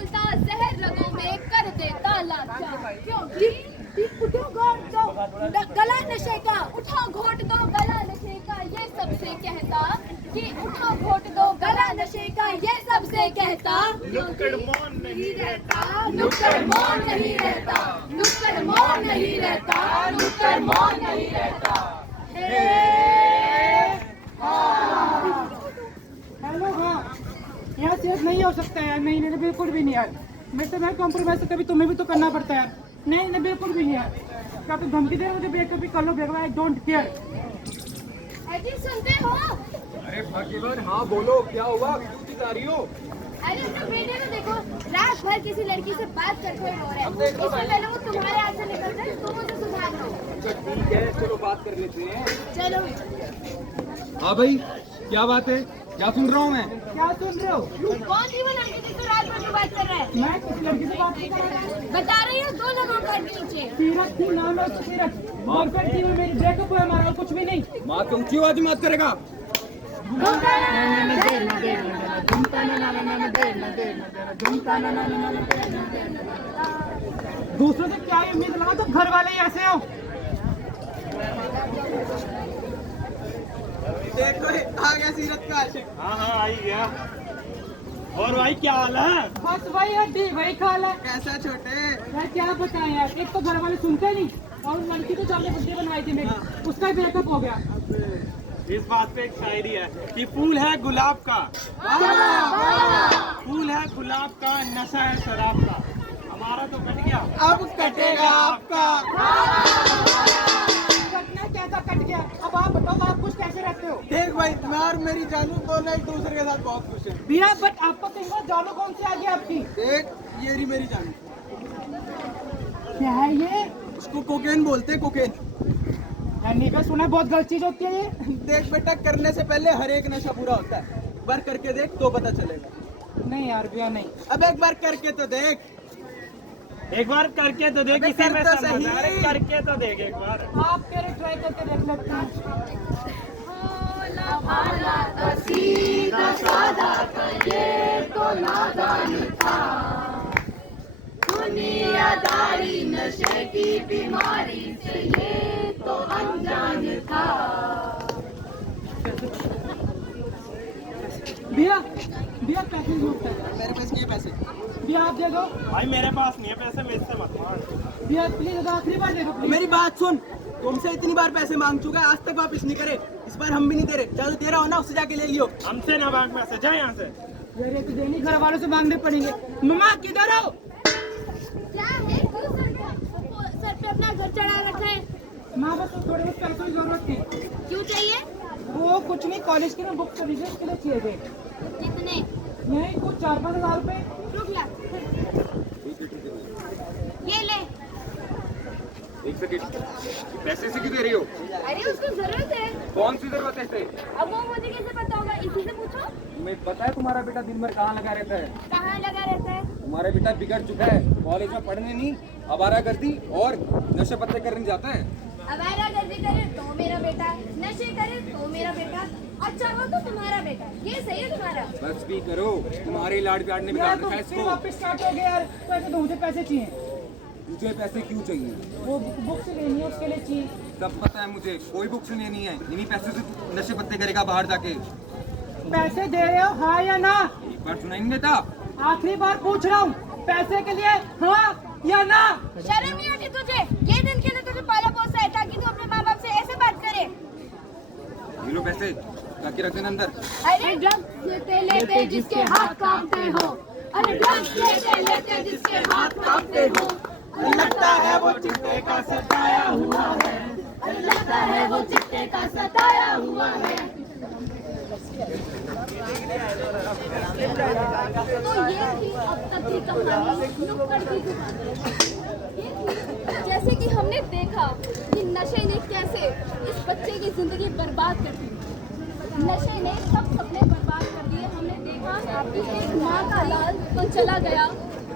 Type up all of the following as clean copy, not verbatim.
बोलता जहर लगों में कर देता लाचार। क्योंकि उठो घोट दो गला नशे का, उठो घोट दो गला नशे का, ये सबसे कहता कि उठो घोट दो गला नशे का, ये सबसे कहता। नुक्कड़ मौन नहीं रहता, नुक्कड़ मौन नहीं रहता, नुक्कड़ मौन नहीं रहता, नुक्कड़ मौन नहीं रहता। हेलो, हाँ यहाँ सेफ नहीं हो सकता यार, नहीं नहीं बिल्कुल भी नहीं यार। मैं कॉम्प्रोमाइज कभी तुम्हें भी तो करना पड़ता है यार। नहीं नहीं बिल्कुल भी नहीं यार। क्या तुम धमकी दे रहे हो मुझे ब्रेकअप भी कर लो, ब्रेकअप आई डोंट केयर। अजी सुनते हो? अरे भाग्यवान, हाँ बोलो, क्या हुआ, क्यों चिल्ला रही हो? अरे अपने बेटे को देखो, रात भर किसी लड़की से बात करते हुए रो रहे हैं। इससे पहले वो तुम्हारे हाथ से निकलते हैं, तुम मुझे सुधार दो। अच्छा ठीक है, चलो बात कर लेते हैं। चलो। हाँ भाई, क्या बात है, क्या सुन रहा हूँ मैं? क्या सुन रहे हो? कौन सी वो लड़की जिससे रात भर में बात कर रहा है? मैं किस लड़की से बात नहीं कर रहा हूँ। बता रही हूँ, दो लोगों का नीचे। सीरत थी, नाम है उसका सीरत। बॉयफ्रेंड थी वो मेरी, ब्रेकअप हुआ हमारा, और कुछ भी नहीं। माँ तुम क्यों आवाज मत करेगा? दूसरों से क्या ही उम्मीद लगा, तो घर वाले ही ऐसे हो। देखो आ गया सीरत का आशिक। हाँ हाँ आई गया। और भाई क्या हाल है? बस वही हड्डी वही खाल है कैसा छोटे? यार। क्या बताएं यार, एक तो घर वाले सुनते नहीं, और उस लड़की को चाहते बर्थडे बनवाई थी मेरी, उसका ही ब्रेकअप हो गया। इस बात पे एक शायरी है कि फूल है गुलाब का, फूल है गुलाब का, नशा है शराब का। हमारा तो कट गया, अब कटेगा आपका। कटना कैसा कट गया? अब आप बताओ, आप खुश कैसे रहते हो? देख भाई, मैं और मेरी जानू दोनों एक दूसरे के साथ बहुत खुश हैं। भैया बट आपको कहीं जानो कौन सी आ गई आपकी? देख ये रही मेरी जानू। क्या है ये? उसको कोकेन बोलते हैं, कोकेन। यार नहीं सुना, बहुत गलत चीज होती है ये। देख बेटा, करने से पहले हर एक नशा बुरा होता है। एक बार करके देख तो पता चलेगा। नहीं यार भैया नहीं। अब एक बार करके तो देख। एक बार करके तो देख, अबे इसी में कर तो समझ सही। आ रहा है, करके तो देख एक बार। आप कह रहे ट्राई करके देख लेते हैं। सीधा साधा था ये तो नादान था, दुनियादारी नशे की बीमारी से ये तो अनजान था। भैया भैया पैसे जरूरत है। मेरे पास नहीं है पैसे। भैया आप दे दो। भाई मेरे पास नहीं है पैसे, मेरे से मत मांग। भैया प्लीज आखिरी बार दे दो प्लीज। मेरी बात सुन, तुमसे इतनी बार पैसे मांग चुका है, आज तक वापस नहीं करे। इस बार हम भी नहीं दे रहे। ज्यादा दे रहा हो ना, उससे जाके ले लियो। हमसे ना मांग पैसे, जा यहाँ से। मेरे तो देनी घर वालों से मांगने पड़ेंगे। मम्मा किधर हो? क्या है, क्यों सर पे अपना घर चढ़ा रखा है? माँ बस थोड़े बहुत पैसों की जरूरत थी। क्यों चाहिए? वो कुछ नहीं, कॉलेज के लिए बुक खरीदे, उसके लिए चाहिए थे। कितने? नहीं कुछ 4-5 हज़ार रुपए। रुक ला, ये ले। एक सेकंड, पैसे से क्यों दे रही हो? अरे उसको जरूरत है। कौन सी जरूरत है इसे? अब वो मुझे कैसे पता होगा, इसी से पूछो। तुम्हें पता है तुम्हारा बेटा दिन भर कहाँ लगा रहता है? कहाँ लगा रहता है? तुम्हारा बेटा बिगड़ चुका है, कॉलेज में पढ़ने नहीं, आवारागर्दी और नशे पत्ते करने जाता है। आवारागर्दी करे तो मेरा बेटा, नशे करे तो मेरा बेटा, अच्छा हो तो तुम्हारा बेटा। ये सही है तुम्हारा? बस भी करो, तुम्हारे लाड प्यार ने बिगाड़ यार रखा है फिर इसको। वापस स्टार्ट हो गया यार। पैसे दो, मुझे पैसे चाहिए। तुझे पैसे क्यों चाहिए? वो बुक्स लेनी है, उसके लिए चाहिए। सब पता है मुझे, कोई बुक्स लेनी है, इन्हीं पैसे से नशे पत्ते करेगा बाहर जाके। पैसे दे रहे हो हाँ या ना? एक बार सुनाई नहीं देता? आखिरी बार पूछ रहा हूँ, पैसे के लिए हाँ या ना? शर्म नहीं आती तुझे? ये दिन के लिए तुझे पाला पोसा है ताकि तू अपने माँ बाप से ऐसे बात करे। ये लो पैसे, जाके रख देना अंदर। अरे ड्रग्स लेते लेते जिसके हाथ कांपते हो, अरे ड्रग्स लेते लेते जिसके हाथ कांपते हो, लगता है वो चिट्टे का सताया हुआ है। अरे लगता है वो चिट्टे का सताया हुआ है। तो ये थी अब तक की कहानी नुक्कड़ की जुबान। ये थी जैसे कि हमने देखा कि नशे ने कैसे इस बच्चे की जिंदगी बर्बाद कर दी। नशे ने सब सपने बर्बाद कर दिए। हमने देखा कि एक माँ का लाल तो चला गया,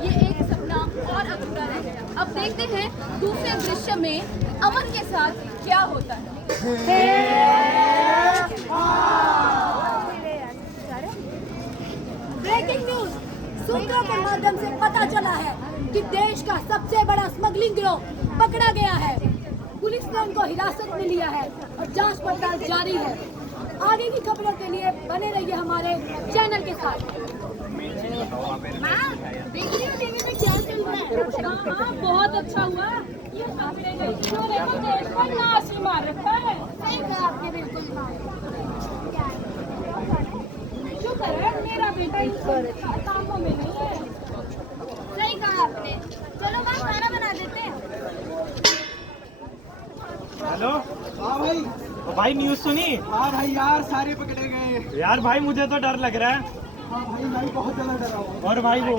ये एक सपना और अधूरा रह गया। अब देखते हैं दूसरे दृश्य में अमन के साथ क्या होता है। ब्रेकिंग न्यूज, सूत्रों के माध्यम से पता चला है कि देश का सबसे बड़ा स्मगलिंग गिरोह पकड़ा गया है। पुलिस ने उनको हिरासत में लिया है और जांच पड़ताल जारी है। आगे की खबरों के लिए बने रहिए हमारे चैनल के साथ। देखिए टीवी में क्या चल रहा है। हाँ, बहुत अच्छा हुआ। ये खबरें देखो, देश को नाश ही मार रखा है। सही कहा आपने, बिल्कुल। शुक्र है मेरा बेटा इन कामों में नहीं है। सही कहा आपने। चलो माँ, खाना बना देते हैं। हेलो। हाँ भाई। तो भाई न्यूज़ सुनी? हाँ भाई यार, सारे पकड़े गए। यार भाई मुझे तो डर लग रहा है। हाँ भाई, मैं भी बहुत ज्यादा डरा हूँ। और भाई वो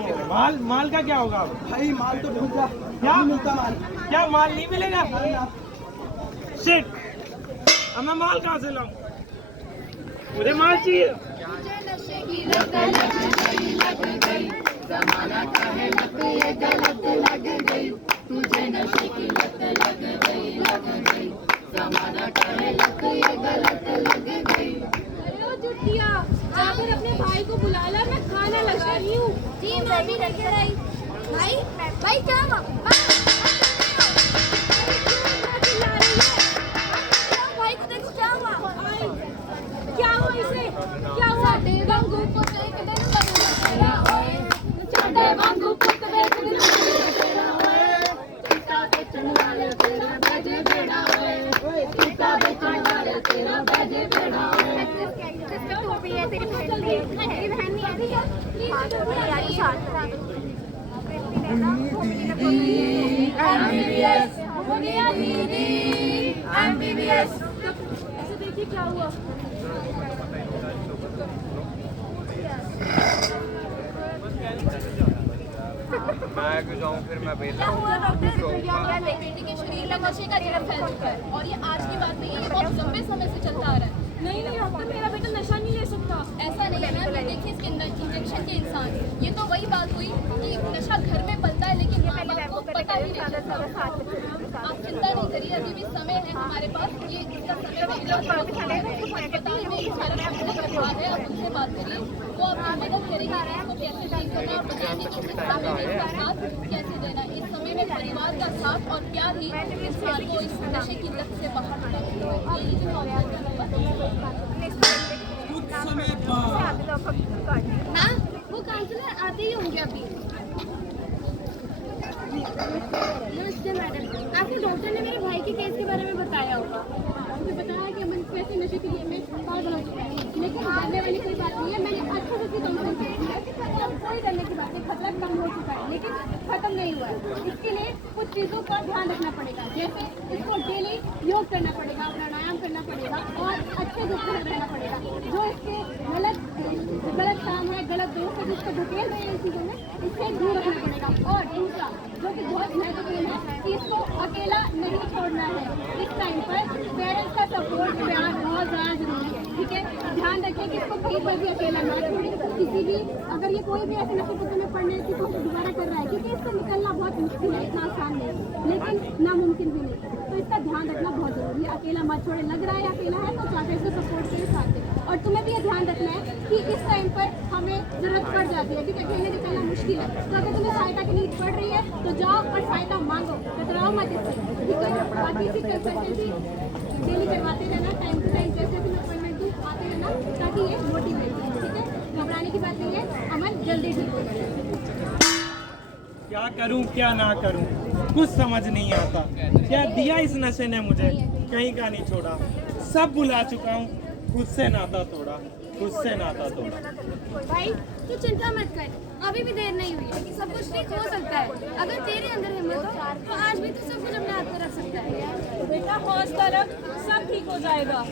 माल का क्या होगा अब? भाई माल तो भूल जा, क्या? नहीं मिलता माल। क्या माल नहीं मिलेगा? नहीं ना। शिट, अब मैं माल कहाँ से लाऊं? मुझे माल चाहिए। अरे वो जुटिया, जाकर अपने भाई को बुला ला, मैं खाना लगा रही हूँ। जी मैं भी लेकर आई। भाई, भाई क्या हुआ? भाई को देखो, क्या हुआ? क्या हुआ इसे? क्या हुआ? वांगू पुत एक दिन बदल तेरा ओए, चाटे वांगू पुत एक दिन बदल तेरा ओए, चिता बेचने वाले तेरा बजे बेड़ा ओए, चिता बेचने वाले तेरा बजे बेड़ा ओए। तो भी है, तेरी बहन भी है। तेरी बहन नहीं आ रही है? हाँ, तो भी आ रही है। MBBS हो गया दीदी, MBBS। ऐसे देखिए क्या हुआ। मैं क्यों जाऊँ फिर, मैं बेटा क्या हुआ डॉक्टर? बेटी के शरीर में नशे का जहर फैल चुका है और ये आज की बात नहीं है, ये बहुत लंबे समय से चलता आ रहा है। नहीं नहीं डॉक्टर, मेरा बेटा नशा नहीं ले सकता। ऐसा नहीं है मैम, देखिए इसके इंजेक्शन के इंसान। ये तो वही बात हुई कि नशा घर में पलता है लेकिन माँ बाप को पता ही नहीं चलता। आप चिंता नहीं करिए, अभी भी समय है हमारे पास। ये इसका समय अस्पताल में ही सारा विभाग है, आप उनसे बात करिए, वो आपकी मदद करेंगे इसको कैसे ठीक करना और बताएंगे कि किस समय में इसका साथ कैसे देना। इस समय में परिवार का साथ और प्यार ही इस साल को इस नशे की लत से बाहर हाँ, वो काउंसलर आते ही होंगे अभी। नमस्ते मैडम, आपके डॉक्टर ने मेरे भाई के केस के बारे में बताया होगा। मुझे बताया कि अमन कैसे नशे के लिए में पागल हो चुका है, लेकिन डरने वाली कोई बात नहीं है। मैंने अच्छे से उसकी काउंसलिंग की है, अब कोई डरने की बात नहीं, खतरा कम हो चुका है लेकिन खत्म नहीं हुआ है। इसके लिए कुछ चीज़ों का ध्यान रखना पड़ेगा, जैसे इसको डेली योग करना पड़ेगा, प्राणायाम करना पड़ेगा और अच्छे दूध से रहना पड़ेगा। जो इसके गलत काम है, गलत दोस्त है जिसको धकेल रहे हैं इस चीज़ों में, इससे दूर रखना पड़ेगा। और दूसरा जो कि बहुत महत्वपूर्ण है कि इसको अकेला नहीं छोड़ना है। इस टाइम पर पेरेंट्स का सपोर्ट, प्यार बहुत ज़्यादा जरूरी है, ठीक है। ध्यान रखें कि इसको कहीं पर भी अकेला ना छोड़ें। किसी भी अगर ये कोई भी ऐसे नशे पत्ते में पड़ने की कोशिश दोबारा कर रहा है, क्योंकि इससे निकलना बहुत मुश्किल है, इतना आसान नहीं लेकिन नामुमकिन भी नहीं, तो इसका ध्यान रखना बहुत जरूरी है। अकेला मत छोड़े, लग रहा है अकेला है तो चाहते इसको सपोर्ट के साथ दें। और तुम्हें भी ये ध्यान रखना है कि इस टाइम पर हमें जरूरत पड़ जाती है, क्योंकि अकेले निकलना मुश्किल है। तो अगर तुम्हें सहायता की नीड पड़ रही है तो जाओ और सहायता मांगो, कतराओ मत इससे, ठीक है। बाकी इसी कंसल्टेंसी डेली करवाते रहना, टाइम टू टाइम जैसे तुम अपॉइंटमेंट दूँ आते रहना, ताकि ये मोटिवेट हो, ठीक है। घबराने की बात नहीं है, अमन जल्दी ठीक हो जाएगा। क्या करूं क्या ना करूं, कुछ समझ नहीं आता। क्या दिया इस नशे ने मुझे, कहीं का नहीं छोड़ा। सब भुला चुका हूं, खुद से नाता तोड़ा, खुद से नाता तोड़ा। भाई तू चिंता मत कर, अभी भी देर नहीं हुई है, सब कुछ ठीक हो सकता है। अगर तेरे अंदर हिम्मत हो तो आज भी तू सब कुछ अपने हाथ में रख सकता है। बेटा हौसला रख, सब ठीक हो जाएगा।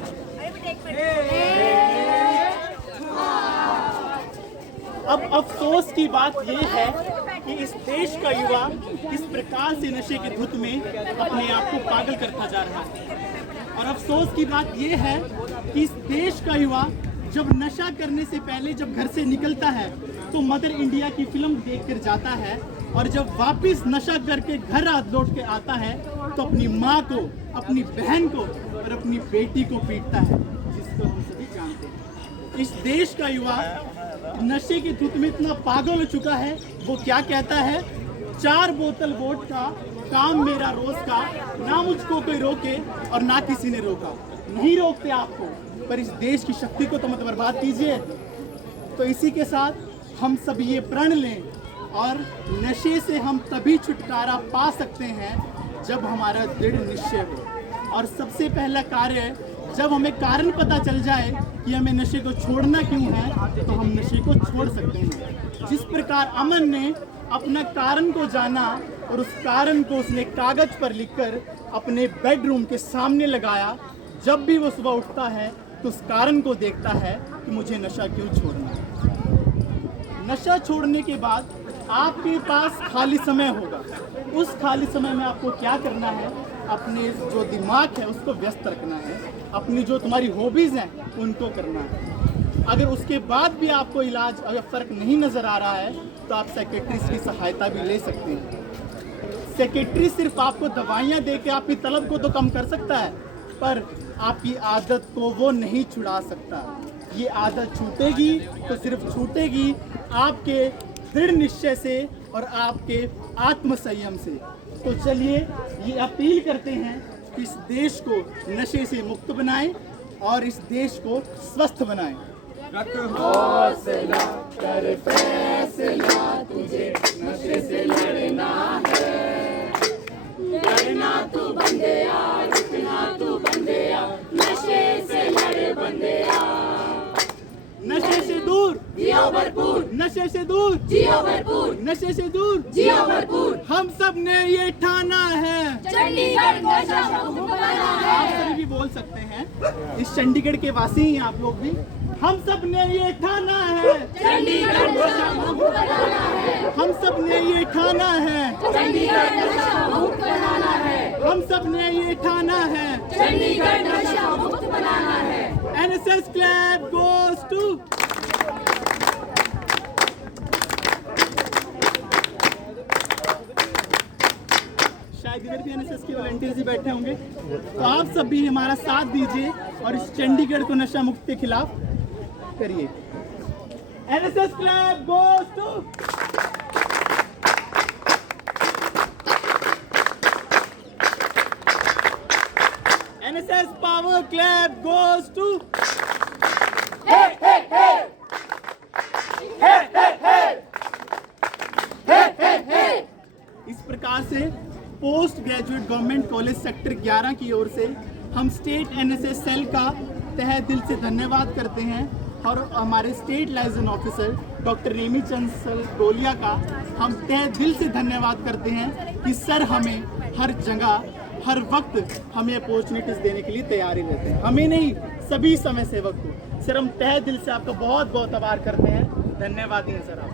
अब अफसोस की बात यह है कि इस देश का युवा इस प्रकार से नशे की धुत में अपने आप को पागल करता जा रहा है। और अफसोस की बात यह है कि इस देश का युवा जब नशा करने से पहले जब घर से निकलता है तो मदर इंडिया की फिल्म देखकर जाता है, और जब वापस नशा करके घर लौट के आता है तो अपनी माँ को, अपनी बहन को और अपनी बेटी को पीटता है, जिसको हम सभी जानते हैं। इस देश का युवा नशे की धुत में इतना पागल हो चुका है, वो क्या कहता है, 4 बोतल वोडका, काम मेरा रोज का, ना मुझको कोई रोके और ना किसी ने रोका। नहीं रोकते आपको, पर इस देश की शक्ति को तो मत बर्बाद कीजिए। तो इसी के साथ हम सब ये प्रण लें, और नशे से हम तभी छुटकारा पा सकते हैं जब हमारा दृढ़ निश्चय हो। और सबसे पहला कार्य, जब हमें कारण पता चल जाए कि हमें नशे को छोड़ना क्यों है, तो हम नशे को छोड़ सकते हैं। जिस प्रकार अमन ने अपना कारण को जाना और उस कारण को उसने कागज पर लिखकर अपने बेडरूम के सामने लगाया, जब भी वो सुबह उठता है तो उस कारण को देखता है कि मुझे नशा क्यों छोड़ना है। नशा छोड़ने के बाद आपके पास खाली समय होगा। उस खाली समय में आपको क्या करना है, अपने जो दिमाग है उसको व्यस्त रखना है, अपनी जो तुम्हारी हॉबीज हैं उनको करना है। अगर उसके बाद भी आपको इलाज अगर फर्क नहीं नजर आ रहा है तो आप साइकेट्रिस्ट की सहायता भी ले सकते हैं। साइकेट्रिस्ट सिर्फ आपको दवाइयाँ दे के आपकी तलब को तो कम कर सकता है, पर आपकी आदत को वो नहीं छुड़ा सकता। ये आदत छूटेगी तो सिर्फ छूटेगी आपके दृढ़ निश्चय से और आपके आत्मसंयम से। तो चलिए ये अपील करते हैं कि इस देश को नशे से मुक्त बनाएं और इस देश को स्वस्थ बनाएं। हौसला कर फैसला, तुझे नशे से लड़ना है, लड़ना तू बंदेया, रुकना तू बंदेया, नशे से लड़ बंदेया। नशे से दूर जियो भरपूर, नशे से दूर जियो भरपूर, नशे से दूर जियो भरपूर। हम सब ने ये ठाना है। चंडीगढ़ नशा मुक्त बनाना है। आप सभी भी बोल सकते हैं, इस चंडीगढ़ के वासी हैं आप लोग भी। हम सब ने ये ठाना है, चंडीगढ़ नशा मुक्त बनाना है। हम सब ने ये ठाना है, चंडीगढ़ नशा मुक्त बनाना है। हम सब ने ये ठाना है। चंडीगढ़ नशा मुक्त बनाना है। NSS clap goes to शायद इधर भी NSS के वॉलंटियर्स ही बैठे होंगे, तो आप सब भी हमारा साथ दीजिए और इस चंडीगढ़ को नशा मुक्त के खिलाफ करिए। NSS clap goes to NSS power clap goes to इस प्रकार से post graduate government college sector 11 की ओर से हम स्टेट NSS सेल का तहे दिल से धन्यवाद करते हैं, और हमारे state liaison officer doctor Remi Chand sir गोलिया का हम तहे दिल से धन्यवाद करते हैं कि सर हमें हर जगह हर वक्त हमें अपॉर्चुनिटीज देने के लिए तैयार ही रहते हैं। हमें नहीं, सभी समय सेवक को। सर हम तहे दिल से आपका बहुत बहुत आभार करते हैं। धन्यवाद हैं सर आप।